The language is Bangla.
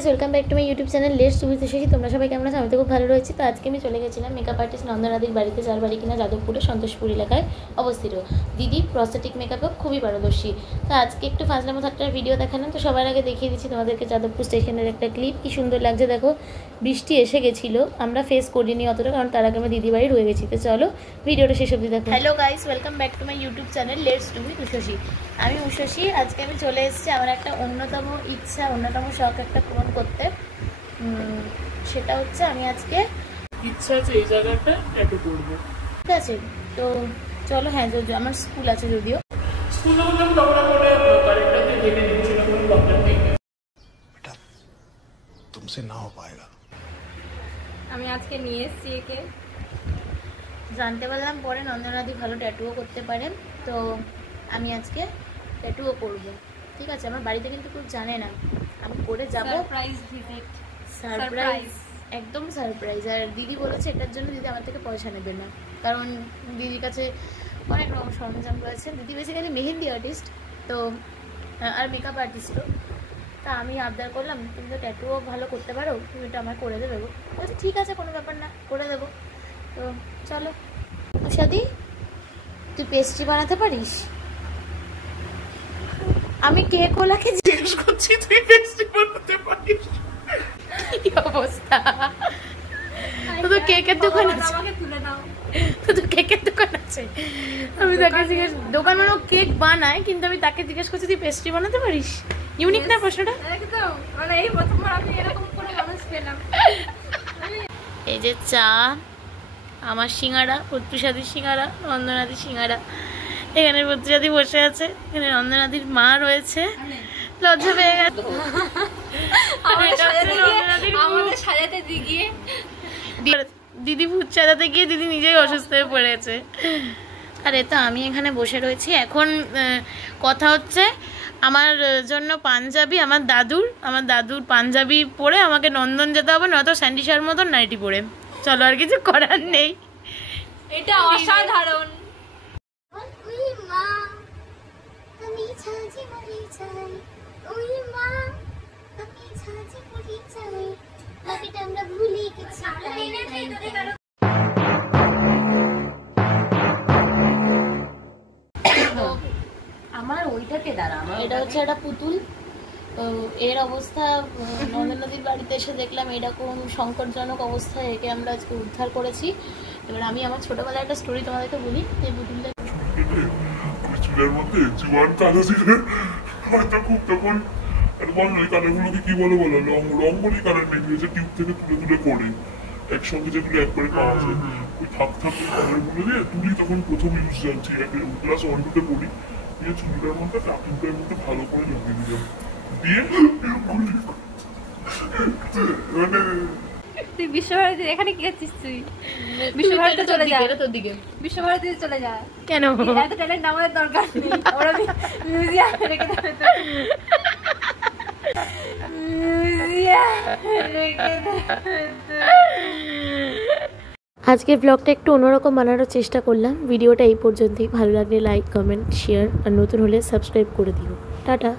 Guys welcome back to my YouTube channel let's to with Shashi. তোমরা সবাই কেমন আছো? আমি তো খুব ভালো রয়েছি। তো আজকে আমি চলে গেছিলাম মেকআপ আর্টিস্ট নন্দনাদির বাড়িতে, যার বাড়ি কিনা যাদবপুরে সন্তোষপুর এলাকায় অবস্থিত। দিদি প্রস্থেটিক মেকআপে খুবই পারদর্শী। তো আজকে একটু ফাজলামো ঠাট্টার ভিডিও দেখালাম। তো সবার আগে দেখিয়ে দিচ্ছি তোমাদেরকে যাদবপুর স্টেশনের একটা ক্লিপ। কি সুন্দর লাগছে দেখো। বৃষ্টি এসে গেছিলো, আমরা ফেস করিনি অতটা, কারণ তার আগে আমি দিদি বাড়ি রয়ে গেছি। তো চলো ভিডিওটা শেষ অবধি দেখো। Hello guys welcome back to my YouTube channel let's to with Shashi. আমি উষসী। আজকে আমি চলে এসেছি আমার একটা অন্যতম ইচ্ছা, অন্যতম শখ একটা পূরণ করতে। সেটা হচ্ছে আমি আজকে ইচ্ছা আছে এই জায়গাটা ট্যাটু করব। ঠিক আছে, তো চলো। হ্যাঁ, আমার স্কুল আছে, যদিও স্কুল যখন তখন করে কারেক্টটাকে দেখে নিচ্ছি না, কোনো প্রবলেম নেই। বেটা তুমসে না হো পায়েগা। আমি আজকে নিয়ে এসেছি একে। জানতে পারলাম পরে নন্দনাদি ভালো ট্যাটুও করতে পারে, তো আমি আজকে ট্যাটুও করব। ঠিক আছে, আমার বাড়িতে কিন্তু খুব জানে না, আমি করে যাবো। সারপ্রাইজ ভিজিট, সারপ্রাইজ, একদম সারপ্রাইজ। আর দিদি বলেছে এটার জন্য দিদি আমার থেকে পয়সা নেবে না, কারণ দিদির কাছে অনেক রকম সরঞ্জাম রয়েছে। দিদি বেসিক্যালি মেহেন্দি আর্টিস্ট, তো আর মেকআপ আর্টিস্টও। তা আমি আবদার করলাম, তুমি তো ট্যাটুও ভালো করতে পারো, তুমি এটা আমার করে দেবে। বলছি ঠিক আছে, কোনো ব্যাপার না, করে দেবো। তো চলো। সাদি, তুই পেস্ট্রি বানাতে পারিস? আমি কেক ওলাকে জিজ্ঞেস করছি তুই পেস্ট্রি বানাতে পারিস? কি অবস্থা! তো কেকের দোকান আছে, আমাকে তুলে দাও। তো কেকের দোকান আছে, আমি তাকে জিজ্ঞেস, দোকান মানে কেক বানায়, কিন্তু আমি তাকে জিজ্ঞেস করছি তুই পেস্ট্রি বানাতে পারিস। ইউনিক না প্রশ্নটা? একদম, মানে এই প্রথমবার আমি এরকম কোনো মানুষ পেলাম। এই যে চা, আমার সিঙ্গারা, প্রত্যুষাদির সিঙ্গারা, নন্দনাদির সিঙ্গারা। এখানে প্রত্যুষাদি বসে আছে, এখানে নন্দনাদির মা রয়েছে। লজ্জা পেয়ে গেছে আমাদের সাজাতে দিগিয়ে দিদি ভূত সাজাতে গিয়ে দিদি নিজেই অসুস্থ হয়ে পড়েছে। আর তো আমি এখানে বসে রয়েছি। এখন কথা হচ্ছে আমার জন্য পাঞ্জাবি, আমার দাদুর পাঞ্জাবি পরে আমাকে নন্দন যেতে হবে, নয়তো স্যান্ডিসার মতন নাইটি পরে। চলো, আর কিছু করার নেই। এটা অসাধারণ। আমার ওইটাকে দাঁড়া, এটা হচ্ছে একটা পুতুল। তো এর অবস্থা নন্দনাদির বাড়িতে এসে দেখলাম এরকম সংকটজনক অবস্থায় একে আমরা আজকে উদ্ধার করেছি। এবার আমি আমার ছোটবেলার একটা স্টোরি তোমাদেরকে বলি। এই পুতুলটা চুলের মধ্যে জোয়ান কালো ছিল, হয়তো খুব তখন বল ওই কালারগুলোকে কি বলে বলো, রঙ্গলি কালার নেই, যে টিউব থেকে তুলে তুলে করে একসঙ্গে যেগুলো একবারে পাওয়া যায়, ওই থাক কালারগুলো দিয়ে তুলি। তখন প্রথম ইউজ জানছি, ক্লাস 1-2 পড়ি। দিয়ে চুলটার মধ্যে টাকিংটার মধ্যে ভালো করে লাগিয়ে দিলাম, দিয়ে মানে তুই বিশ্বভারতী এখানে কি করছিস? তুই বিশ্বভারতী চলে যা, তোর দিকে বিশ্বভারতীতে চলে যা। কেন? এত ট্যালেন্ট আমাদের দরকার নেই, ওরা মিউজিয়ামে রেখে দেবে। আজকের ব্লগটা একটু অন্যরকম বানানোর চেষ্টা করলাম। ভিডিওটা এই পর্যন্তই। ভালো লাগলে লাইক, কমেন্ট, শেয়ার, আর নতুন হলে সাবস্ক্রাইব করে দিও। টাটা।